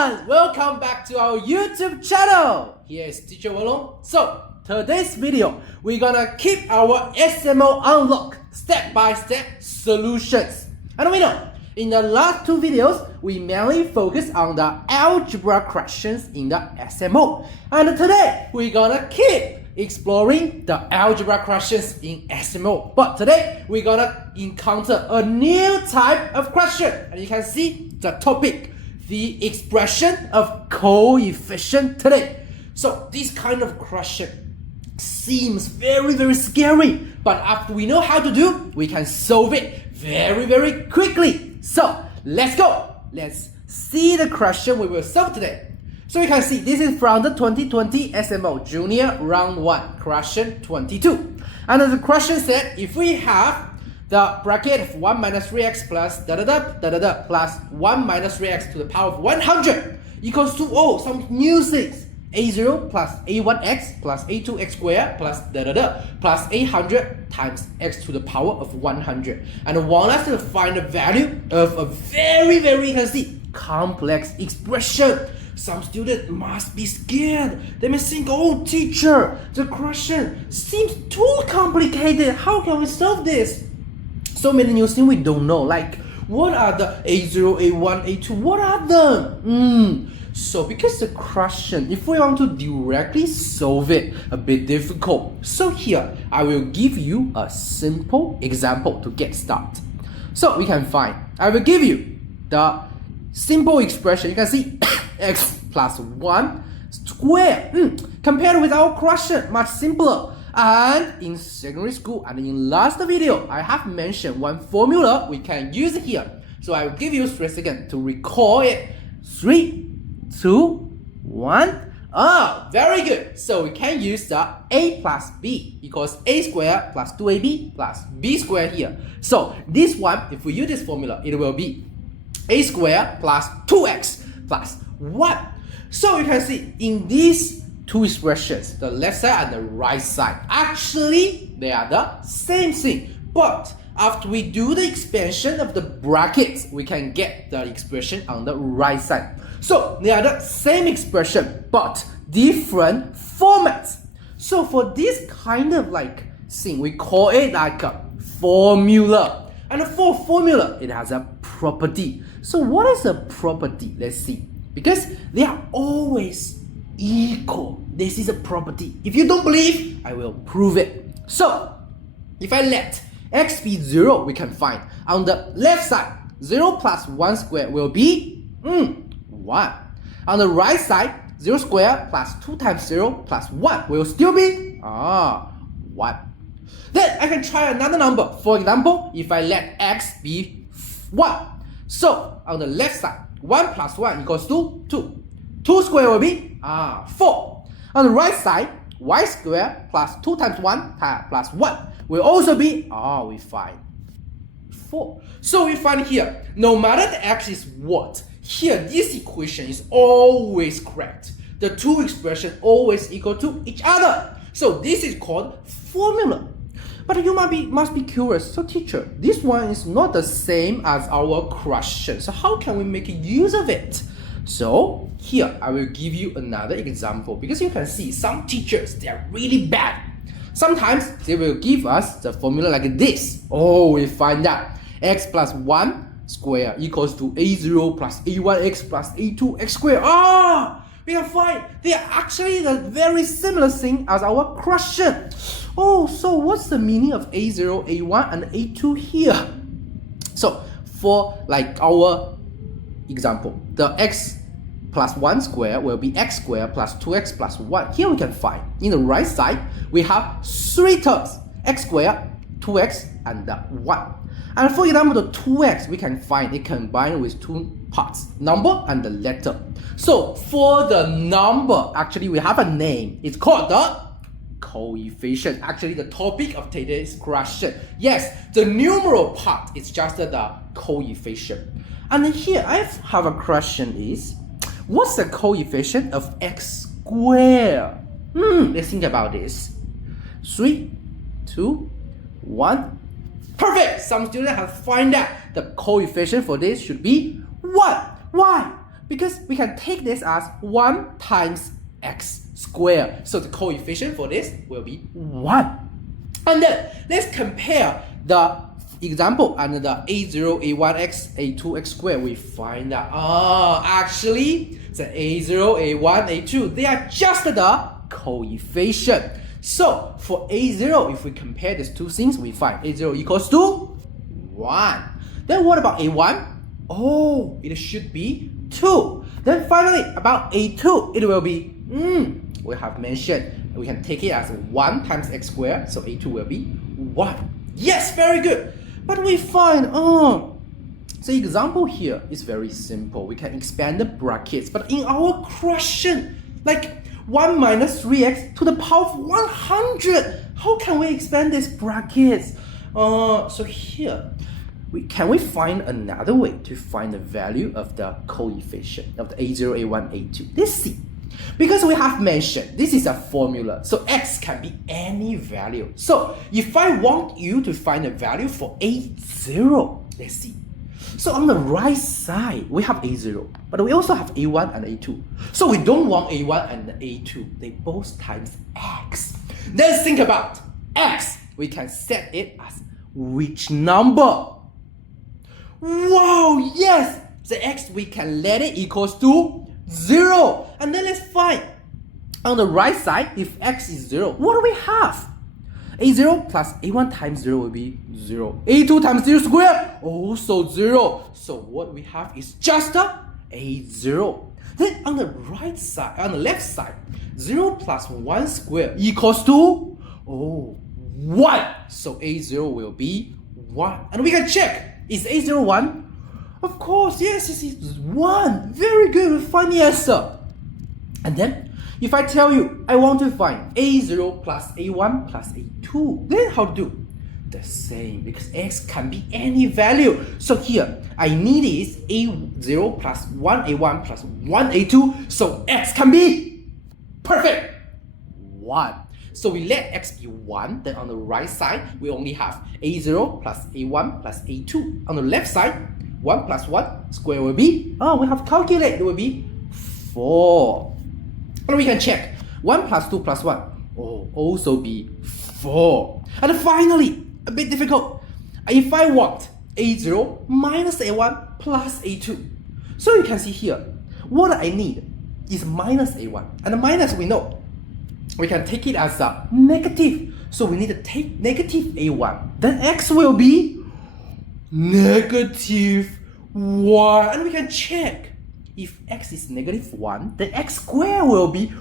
everyone! Welcome back to our YouTube channel. Here is Teacher Walong. So, today's video, we're gonna keep our SMO Unlocked step-by-step solutions. And we know, in the last two videos, we mainly focused on the algebra questions in the SMO. And today, we're gonna keep exploring the algebra questions in SMO. But today, we're gonna encounter a new type of question. And you can see the topic, the expression of coefficient today. So this kind of question seems very scary. But after we know how to do, we can solve it very quickly. So let's go. Let's see the question we will solve today. So you can see this is from the 2020 SMO Junior Round 1, question 22. And the question said, if we have the bracket of 1 minus 3x plus plus 1 minus 3x to the power of 100 equals to, some new things. A0 plus A1x plus A2x squared plus plus 800 times x to the power of 100. And want us to find the value of a very you can see, complex expression. Some students must be scared. They may think, oh teacher, the question seems too complicated. How can we solve this? So many new things we don't know. Like, what are the A0, A1, A2? What are them? So because the question, if we want to directly solve it, a bit difficult. So here, I will give you a simple example to get started. So we can find, I will give you the simple expression. You can see x plus 1 squared. Compared with our question, much simpler. And in secondary school and in last video, I have mentioned one formula we can use here. So I will give you 3 seconds to recall it. 3, 2, 1. Very good. So we can use the a plus b equals a squared plus 2ab plus b squared here. So this one, if we use this formula, it will be a squared plus 2x plus 1. So you can see in these two expressions, the left side and the right side, actually they are the same thing. But after we do the expansion of the brackets, we can get the expression on the right side. So they are the same expression but different formats. So for this kind of thing, we call it like a formula. And for formula, it has a property. So what is a property? Let's see. Because they are always equal. This is a property. If you don't believe, I will prove it. So if I let x be 0, we can find on the left side, 0 plus 1 squared will be 1. On the right side, 0 squared plus 2 times 0 plus 1 will still be 1. Then I can try another number. For example, if I let x be 1. So on the left side, 1 plus 1 equals to 2. 2 squared will be 4. On the right side, y squared plus 2 times 1 plus 1 will also be, we find 4. So we find here, no matter the x is what, here this equation is always correct. The two expressions always equal to each other. So this is called formula. But you must be curious. So teacher, this one is not the same as our question. So how can we make use of it? So here I will give you another example, because you can see some teachers, they are really bad. Sometimes they will give us the formula like this. We find that x plus 1 square equals to a0 plus a1x plus a2x squared. We can find they are actually the very similar thing as our question. So what's the meaning of a0, a1 and a2 here? So for our example, the x plus 1 squared will be x squared plus 2x plus 1. Here we can find, in the right side, we have 3 terms, x squared, 2x, and 1. And for example, the 2x, we can find it combined with 2 parts, number and the letter. So for the number, actually we have a name. It's called the coefficient. Actually, the topic of today's question. Yes, the numeral part is just the coefficient. And here I have a question is, what's the coefficient of x squared? Let's think about this. 3, 2, 1. Perfect! Some students have found that the coefficient for this should be 1. Why? Because we can take this as 1 times x squared. So the coefficient for this will be 1. And then let's compare the example under the a0, a1x, a2x squared. We find that actually the a0, a1, a2, they are just the coefficient. So for a0, if we compare these two things, we find a0 equals to 1. Then what about a1? Oh, it should be 2. Then finally, about a2, it will be, we have mentioned, we can take it as 1 times x squared, so a2 will be 1. Yes, very good. But we find, the example here is very simple. We can expand the brackets, but in our question, like 1 minus 3x to the power of 100, how can we expand these brackets? So here, can we find another way to find the value of the coefficient of the a0, a1, a2? Let's see. Because we have mentioned, this is a formula, so x can be any value. So if I want you to find a value for a0, let's see. So on the right side, we have a0, but we also have a1 and a2. So we don't want a1 and a2. They both times x. Then think about x. We can set it as which number? Wow, yes! The x, we can let it equals to 0. And then let's find. On the right side, if x is 0, what do we have? a0 plus a1 times 0 will be 0. a2 times 0 squared, also 0. So what we have is just a0. Then on the right side, on the left side, 0 plus 1 squared equals to 1. So a0 will be 1. And we can check, is a0 1? Of course, yes, it is 1. Very good, we find the answer. And then, if I tell you, I want to find a0 plus a1 plus a2, then how to do? The same, because x can be any value. So here, I need is a0 plus 1a1 plus 1a2, so x can be perfect 1. So we let x be 1, then on the right side, we only have a0 plus a1 plus a2. On the left side, 1 plus 1 square will be, we have calculated, it will be 4. And we can check, 1 plus 2 plus 1, also be 4. And finally, a bit difficult, if I want a0 minus a1 plus a2. So you can see here, what I need is minus a1. And the minus we know, we can take it as a negative. So we need to take negative a1. Then x will be negative 1. And we can check. If x is negative 1, then x squared will be,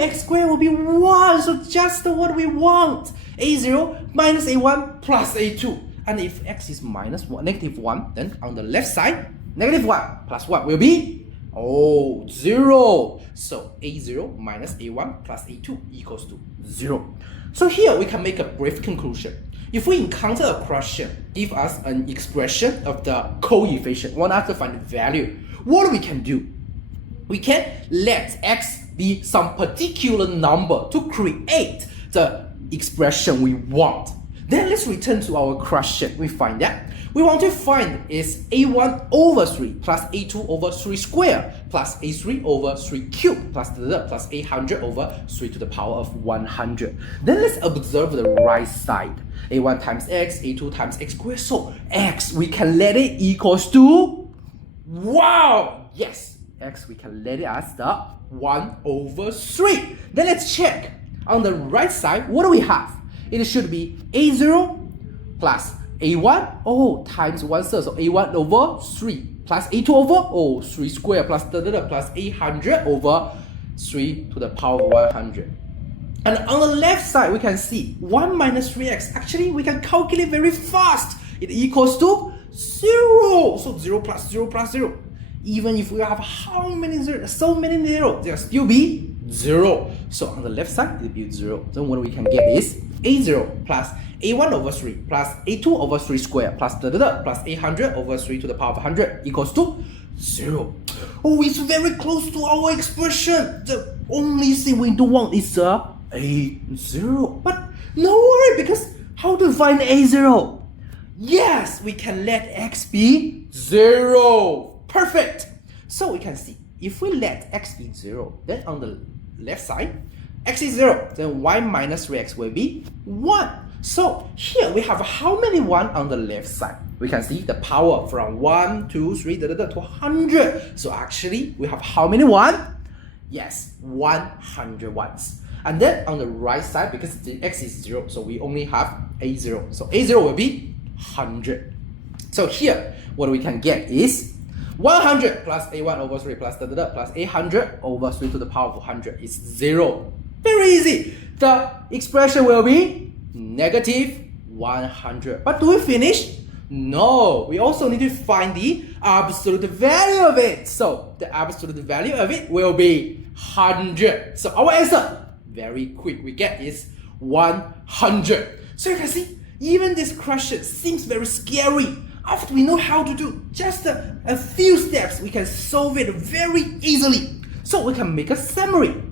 x squared will be 1. So just what we want. a0 minus a1 plus a2. And if x is minus 1, negative 1, then on the left side, negative 1 plus 1 will be, 0. So a0 minus a1 plus a2 equals to 0. So here we can make a brief conclusion. If we encounter a question, give us an expression of the coefficient, want us to find the value, what we can do? We can let x be some particular number to create the expression we want. Then let's return to our question. We find that we want to find is a1 over 3 plus a2 over 3 squared plus a3 over 3 cubed plus plus 800 over 3 to the power of 100. Then let's observe the right side. a1 times x, a2 times x squared. So x, we can let it equals to, wow, yes, x we can let it as the 1 over 3. Then let's check. On the right side, what do we have? It should be a0 plus a1, times 1/3, so a1 over 3 plus a2 over, 3 squared plus plus 800 over 3 to the power of 100. And on the left side, we can see 1 minus 3x. Actually, we can calculate very fast. It equals to 0. So 0 plus 0 plus 0. Even if we have how many zeros, so many zeros, there will still be 0. So on the left side, it will be 0. Then what we can get is a0 plus a1 over 3 plus a2 over 3 squared plus plus 800 over 3 to the power of 100 equals to 0. It's very close to our expression. The only thing we don't want is a0. But no worry, because how to find a0? Yes, we can let x be 0. Perfect. So we can see, if we let x be 0, then on the left side, x is 0, then y minus 3x will be 1. So here we have how many 1 on the left side? We can see the power from 1, 2, 3, to 100. So actually, we have how many 1? Yes, 100 ones. And then on the right side, because the x is 0, so we only have a0. So a0 will be 100. So here, what we can get is 100 plus a1 over 3 plus plus 800 over 3 to the power of 100 is 0. Very easy. The expression will be negative 100. But do we finish? No. We also need to find the absolute value of it. So the absolute value of it will be 100. So our answer, very quick, we get is 100. So you can see, even this question seems very scary. After we know how to do just a few steps, we can solve it very easily. So we can make a summary.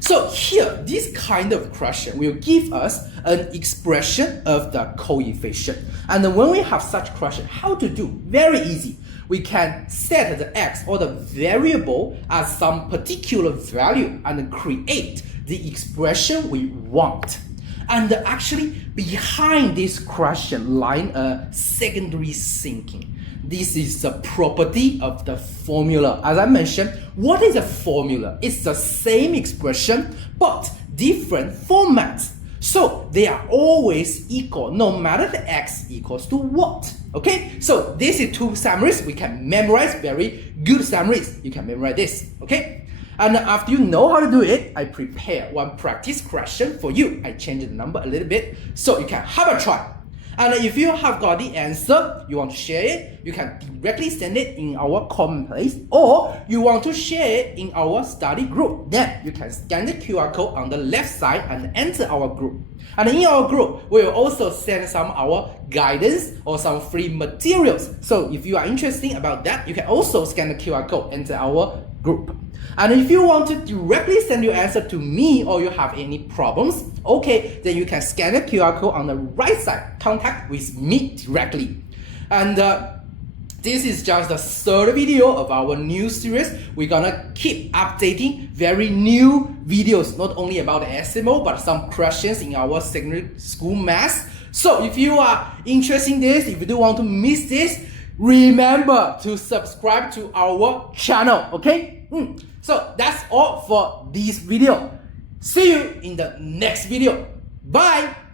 So here, this kind of question will give us an expression of the coefficient. And when we have such question, how to do? Very easy. We can set the x or the variable as some particular value and create the expression we want. And actually, behind this question lies a secondary thinking. This is the property of the formula. As I mentioned, what is a formula? It's the same expression, but different formats. So they are always equal, no matter the x equals to what. Okay, so this is two summaries. We can memorize, very good summaries. You can memorize this. Okay. And after you know how to do it, I prepare one practice question for you. I change the number a little bit so you can have a try. And if you have got the answer, you want to share it, you can directly send it in our comment place, or you want to share it in our study group. Then you can scan the QR code on the left side and enter our group. And in our group, we will also send some our guidance or some free materials. So if you are interested about that, you can also scan the QR code, enter our group. And if you want to directly send your answer to me or you have any problems, okay, then you can scan the QR code on the right side, contact with me directly. And this is just the third video of our new series. We're gonna keep updating very new videos, not only about the SMO, but some questions in our secondary school math. So if you are interested in this, if you don't want to miss this, remember to subscribe to our channel, okay? So that's all for this video. See you in the next video. Bye!